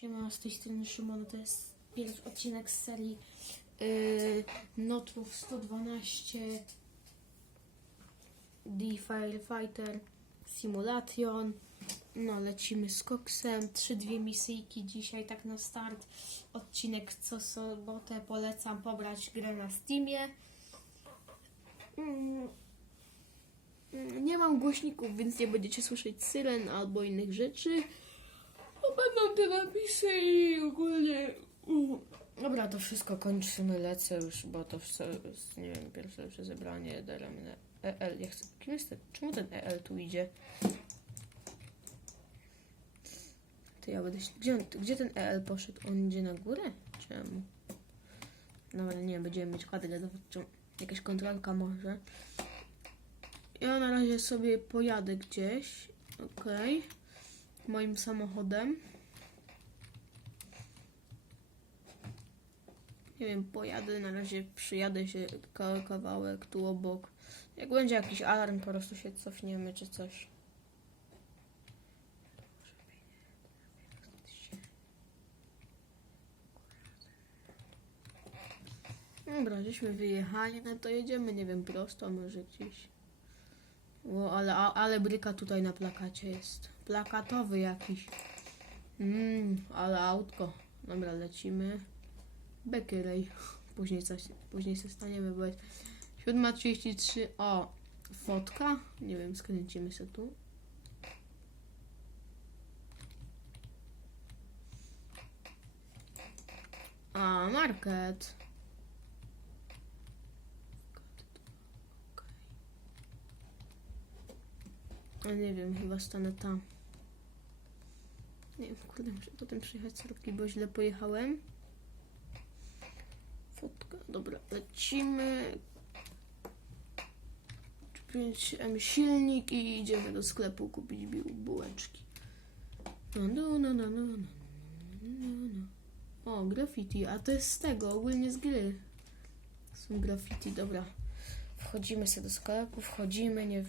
Siema, z tej strony Szymon, to jest pierwszy odcinek z serii yy, Notów 112 The Firefighter Simulation. No, lecimy z koksem. Trzy, dwie misyjki dzisiaj, tak na start. Odcinek co sobotę polecam pobrać grę na Steamie. Mm. Mm, Nie mam głośników, więc nie będziecie słyszeć syren albo innych rzeczy. Będą te napisy i ogólnie... Dobra, to wszystko kończymy, lecę już, bo to wszystko jest, nie wiem, pierwsze lepsze zebranie, daremne. EL, ja chcę... Kim jest ten? Czemu ten EL tu idzie? Ty, ja będę... się- Gdzie, gdzie ten EL poszedł? On idzie na górę? Czemu? Dobra, nie, będziemy mieć kadrę dowódczą. Jakaś kontrolka może. Ja na razie sobie pojadę gdzieś. Okej moim samochodem. Nie wiem, pojadę, na razie przyjadę się ka- kawałek tu obok. Jak będzie jakiś alarm, po prostu się cofniemy czy coś. Dobra, żeśmy wyjechali, no to jedziemy, nie wiem, prosto może gdzieś. O, ale, ale bryka tutaj na plakacie jest. Plakatowy jakiś. Mmm, ale autko. Dobra, lecimy. Bekerej. Później coś, później się staniemy, bo jest 7.33. O, fotka. Nie wiem, skręcimy się tu. A, market. A nie wiem, chyba stanę tam. Nie wiem, kurde, muszę potem przyjechać z Sorki, bo źle pojechałem. Fotka, dobra, lecimy. 5M silnik i idziemy do sklepu kupić bułeczki. No, no, no, no, no, no, no, no. O, graffiti, a to jest z tego, ogólnie z gry. Są graffiti, dobra. Wchodzimy sobie do sklepu, wchodzimy, nie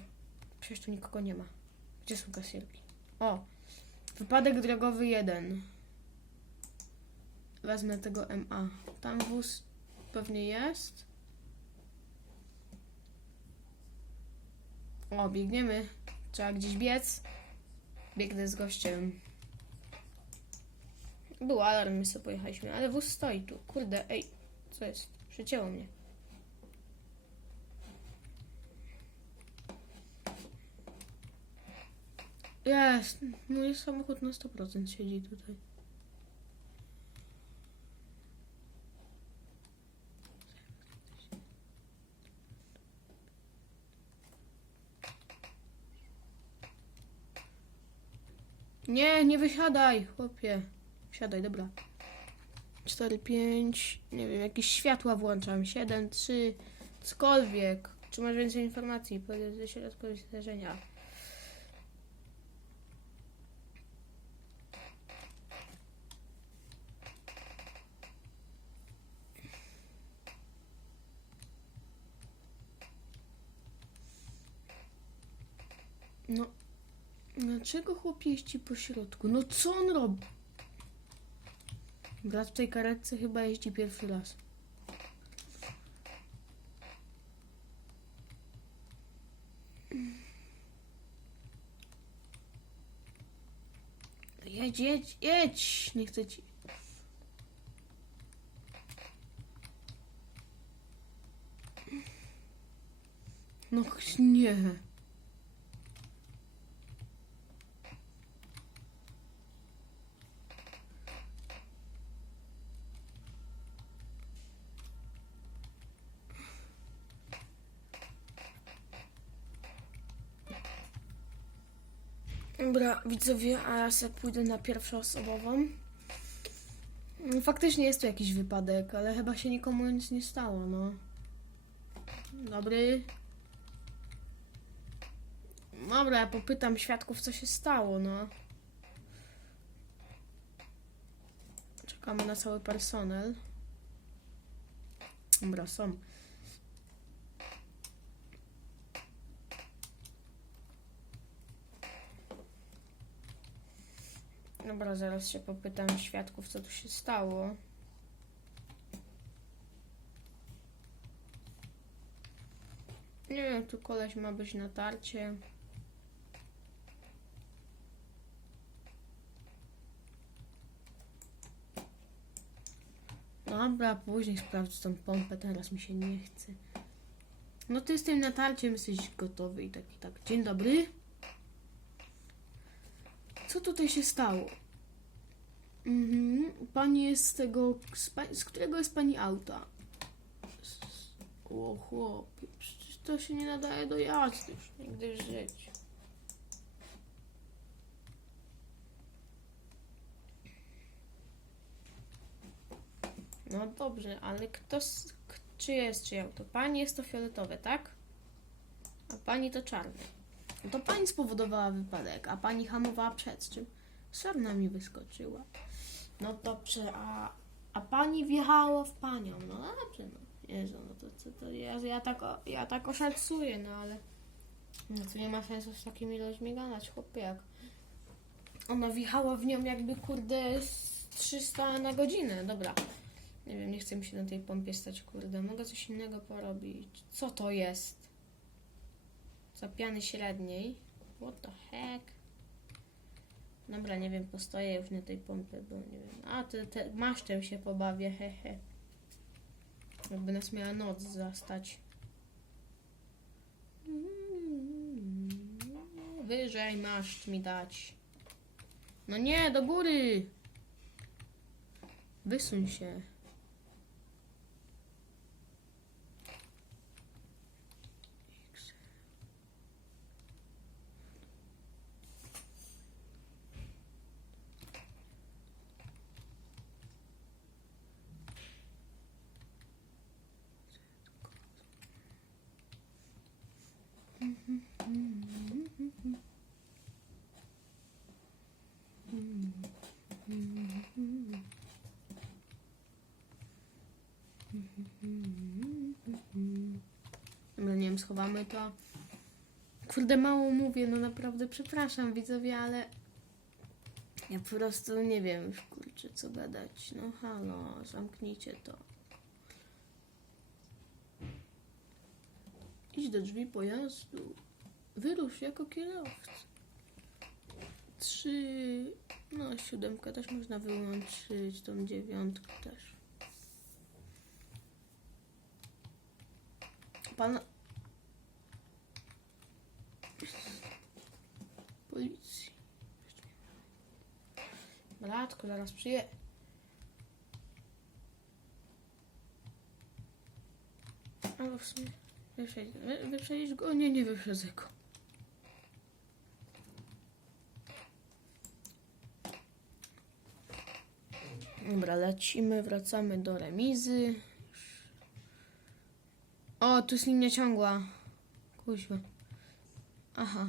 Przecież tu nikogo nie ma. Gdzie są kasierki? O! Wypadek drogowy 1. Wezmę tego MA. Tam wóz pewnie jest. O, biegniemy. Trzeba gdzieś biec. Biegnę z gościem. Był alarm, my sobie pojechaliśmy, ale wóz stoi tu. Kurde, ej, co jest? Przycięło mnie. Jest. Mój samochód na 100% siedzi tutaj. Nie, nie wysiadaj, chłopie. Wsiadaj, dobra. 4, 5, nie wiem, jakieś światła włączam. 7, 3, cokolwiek. Czy masz więcej informacji? Powiedz ze środku zdarzenia. No, dlaczego chłop jeździ po środku? No co on robi? Brat w tej karetce chyba jeździ pierwszy raz. Jedź, jedź, jedź! Nie chcę ci. No nie. Dobra, widzowie, a ja sobie pójdę na pierwszoosobową. Mm, Faktycznie jest tu jakiś wypadek, ale chyba się nikomu nic nie stało, no. Dobry. Dobra, ja popytam świadków, co się stało, no. Czekamy na cały personel. Dobra, są. Dobra. Zaraz się popytam świadków, co tu się stało. Nie wiem, tu koleś ma być na tarcie. Dobra, później sprawdzę tą pompę, teraz mi się nie chce. No ty jestem na tarcie, jesteś gotowy i tak i tak. Dzień dobry. Co tutaj się stało? Mhm. Pani jest z tego. Z, z którego jest pani auta? Z, o chłopie, przecież to się nie nadaje do jazdy już nigdy w życiu. No dobrze, ale kto. Czy jest czyje auto? Pani jest to fioletowe, tak? A pani to czarne. No to pani spowodowała wypadek, a pani hamowała przed czym? Sarna mi wyskoczyła. No dobrze, a, a pani wjechała w panią. No dobrze, no. Jezu, no to, to, to ja, ja, tak, ja tak oszacuję, no ale no to nie ma sensu z takimi ludźmi gadać, chłopie, jak ona wjechała w nią jakby, kurde, z 300 na godzinę. Dobra, nie wiem, nie chcę mi się na tej pompie stać, kurde, mogę coś innego porobić. Co to jest? Zapiany średniej. What the heck? Dobra, nie wiem, postoję już na tej pompie, bo nie wiem. A, te, te maszczem się pobawię, hehe. Jakby nas miała noc zastać. Wyżej masz mi dać. No nie, do góry! Wysuń się. Dobra, nie wiem, schowamy to. Kurde, mało mówię, no naprawdę przepraszam widzowie, ale ja po prostu nie wiem już, kurczę, co gadać. No halo, zamknijcie to. Idź do drzwi pojazdu. Wyrusz jako kierowca. Trzy. No, siódemkę też można wyłączyć, tą dziewiątkę też. Pan. Policji. Bratku, zaraz przyje. Ale w sumie. Wyprzedź, wy, wyprzedzić go? Nie, nie wyprzedzę go. Dobra, lecimy, wracamy do remizy. O, tu jest linia ciągła. Kuźwa. Aha,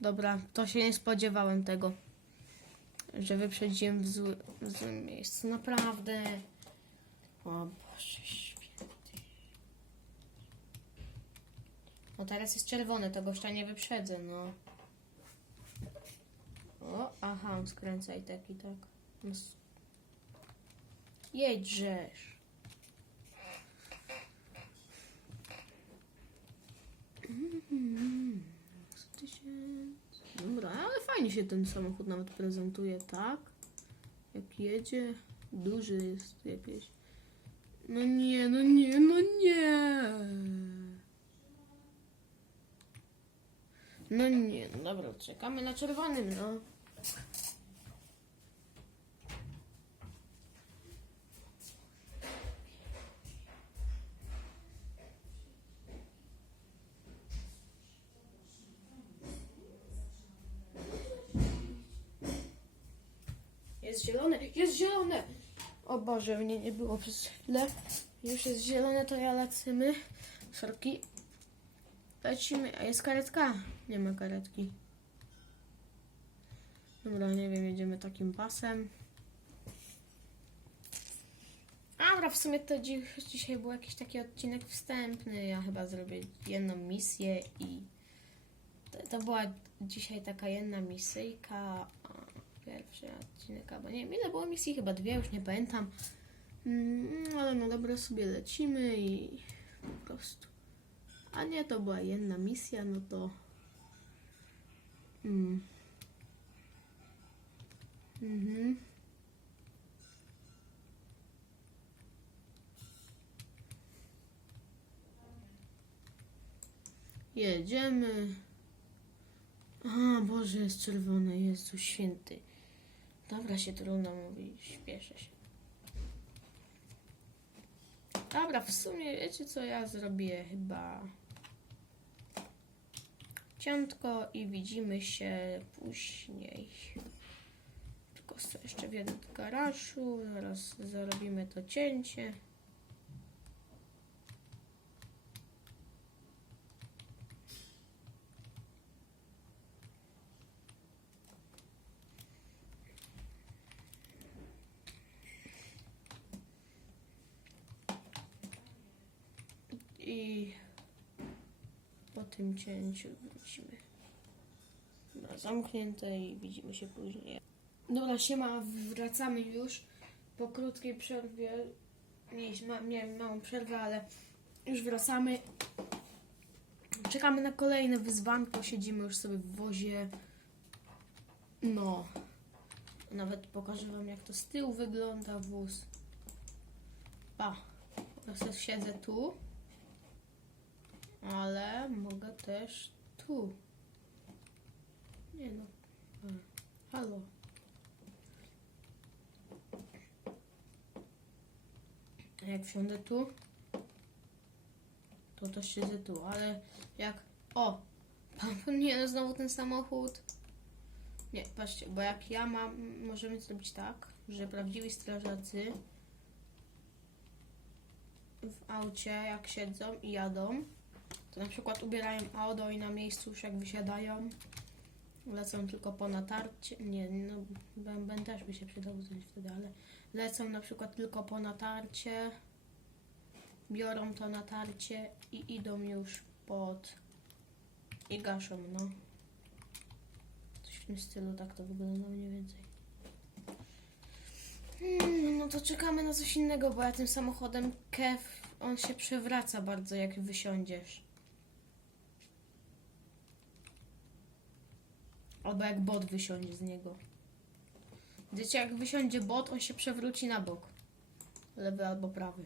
dobra, to się nie spodziewałem tego. Że wyprzedziłem w, zły, w złym miejscu. Naprawdę. O Boże święty. No teraz jest czerwone, to gościa nie wyprzedzę, no. O, aha, skręcaj tak i tak. No s- Jedźżesz. tysięcy. Dobra, ale fajnie się ten samochód nawet prezentuje, tak? Jak jedzie, duży jest jakieś. No nie, no nie, no nie. No nie, no dobra, czekamy na czerwonym, no. Jest zielone, jest zielone! O Boże, mnie nie było przez chwilę. Już jest zielone, to ja lecimy. Sorki. Lecimy. A jest karetka? Nie ma karetki. Dobra, nie wiem, jedziemy takim pasem. Dobra, w sumie to dzi- dzisiaj był jakiś taki odcinek wstępny. Ja chyba zrobię jedną misję i to, to była dzisiaj taka jedna misyjka. Pierwszy odcinek, albo nie wiem ile było misji, chyba dwie, już nie pamiętam. Mm, ale no dobra, sobie lecimy i po prostu. A nie, to była jedna misja, no to... Mm. Mhm. Jedziemy. A, Boże, jest czerwone, Jezu święty. Dobra, się trudno mówi, śpieszę się. Dobra, w sumie wiecie co ja zrobię chyba ciętko i widzimy się później. Tylko jeszcze do garażu, zaraz zrobimy to cięcie. I po tym cięciu wrócimy. Dobra, zamknięte i widzimy się później. Dobra, siema, wracamy już po krótkiej przerwie. Miałem małą przerwę, ale już wracamy. Czekamy na kolejne wyzwanko, siedzimy już sobie w wozie. No, nawet pokażę wam jak to z tyłu wygląda wóz. Pa, ja sobie siedzę tu. Ale mogę też tu. Nie no. Halo. Jak wsiądę tu, to też siedzę tu, ale jak... O! Nie no, znowu ten samochód. Nie, patrzcie, bo jak ja mam, możemy zrobić tak, że prawdziwi strażacy w aucie, jak siedzą i jadą, to na przykład ubierają auto i na miejscu już jak wysiadają, lecą tylko po natarcie. Nie, no Ben, ben też by się przydał wtedy, ale lecą na przykład tylko po natarcie, biorą to natarcie i idą już pod i gaszą, no. Coś w tym stylu, tak to wygląda mniej więcej. Hmm, no to czekamy na coś innego, bo ja tym samochodem Kev, on się przewraca bardzo jak wysiądziesz. Albo jak bot wysiądzie z niego. Wiecie, jak wysiądzie bot, on się przewróci na bok. Lewy albo prawy.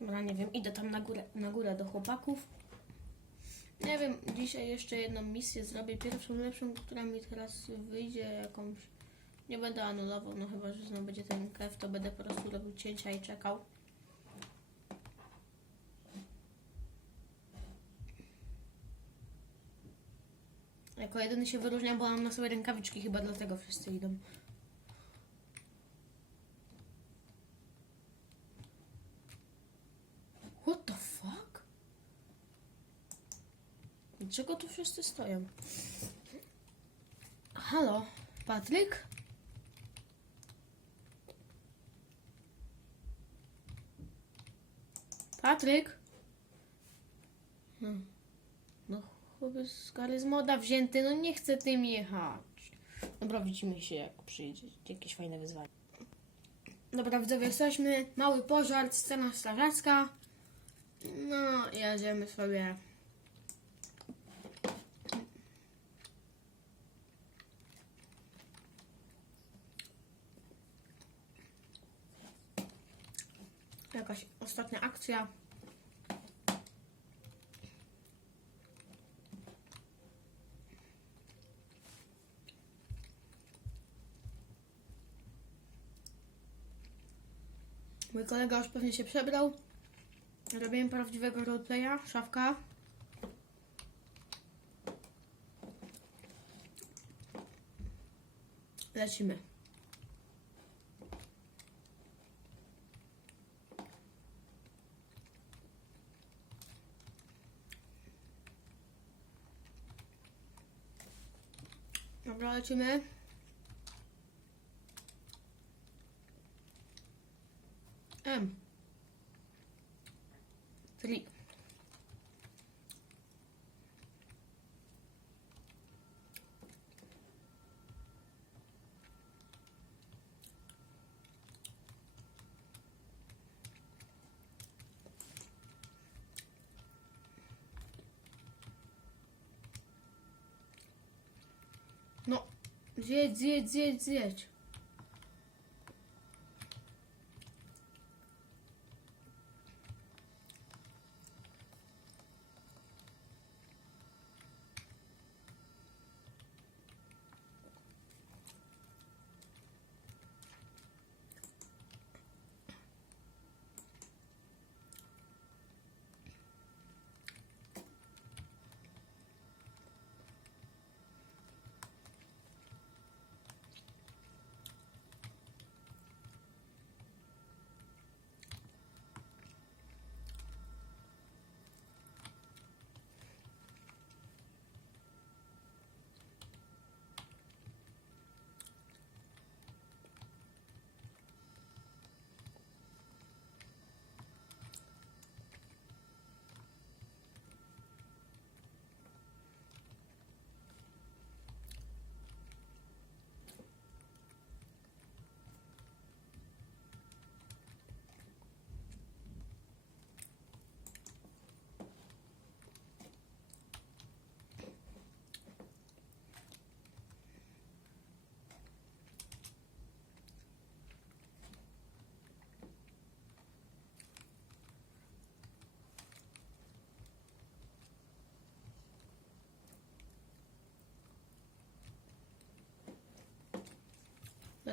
Dobra, nie wiem, idę tam na górę, na górę do chłopaków. Nie wiem, dzisiaj jeszcze jedną misję zrobię. Pierwszą, lepszą, która mi teraz wyjdzie jakąś. Nie będę anulował, no chyba, że znowu będzie ten kef, to będę po prostu robił cięcia i czekał. Jako jedyny się wyróżniam, bo mam na sobie rękawiczki, chyba dlatego wszyscy idą. What the fuck? Dlaczego tu wszyscy stoją? Halo, Patryk? Patryk? Hmm. Chłopiec z karyzmoda wzięty, no nie chce tym jechać. Dobra, widzimy się jak przyjdzie jakieś fajne wyzwanie. Dobra, widzowie, jesteśmy. Mały pożar, scena strażacka. No, jedziemy sobie. Jakaś ostatnia akcja. Mój kolega już pewnie się przebrał. Robiłem prawdziwego roleplaya, szafka. Lecimy. Dobra, lecimy. Ну, Но... Дверь, дверь, дверь, дверь.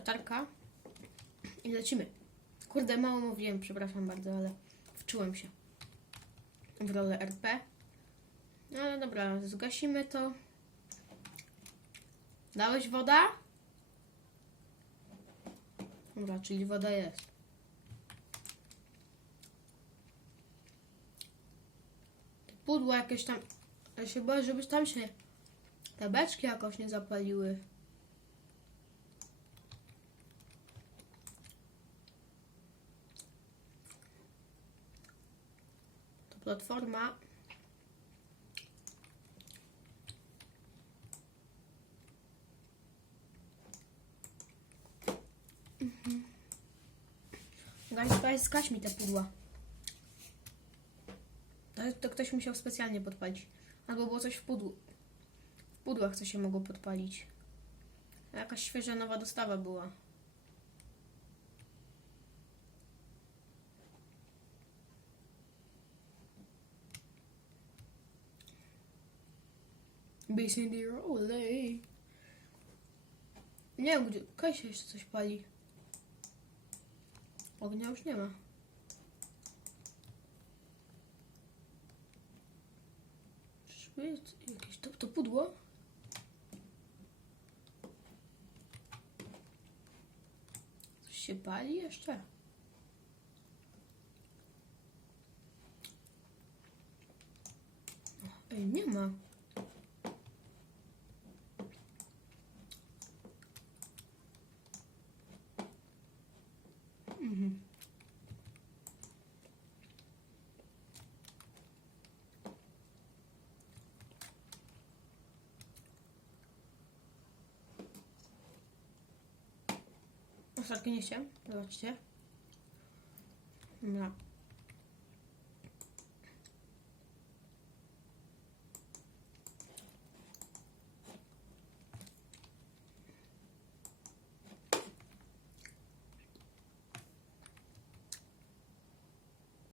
Latarka. I lecimy. Kurde, mało mówiłem, przepraszam bardzo, ale wczułem się w rolę RP. No ale dobra, zgasimy to. Dałeś woda? Dobra, czyli woda jest. Te pudła jakieś tam... Ja się boję, żeby tam się te beczki jakoś nie zapaliły. Platforma. Guys, guys, skaź mi te pudła. To, to ktoś musiał specjalnie podpalić. Albo było coś w pudłu. W pudłach co się mogło podpalić. Jakaś świeża nowa dostawa była. Basically olej. Nie wiem, gdzie. Kasia jeszcze coś pali. Ognia już nie ma. Czyżby jest jakieś to, to pudło? Coś się pali jeszcze? Ej, nie ma. Mhm. Ostatni nie chciałem, zobaczcie. Dobra.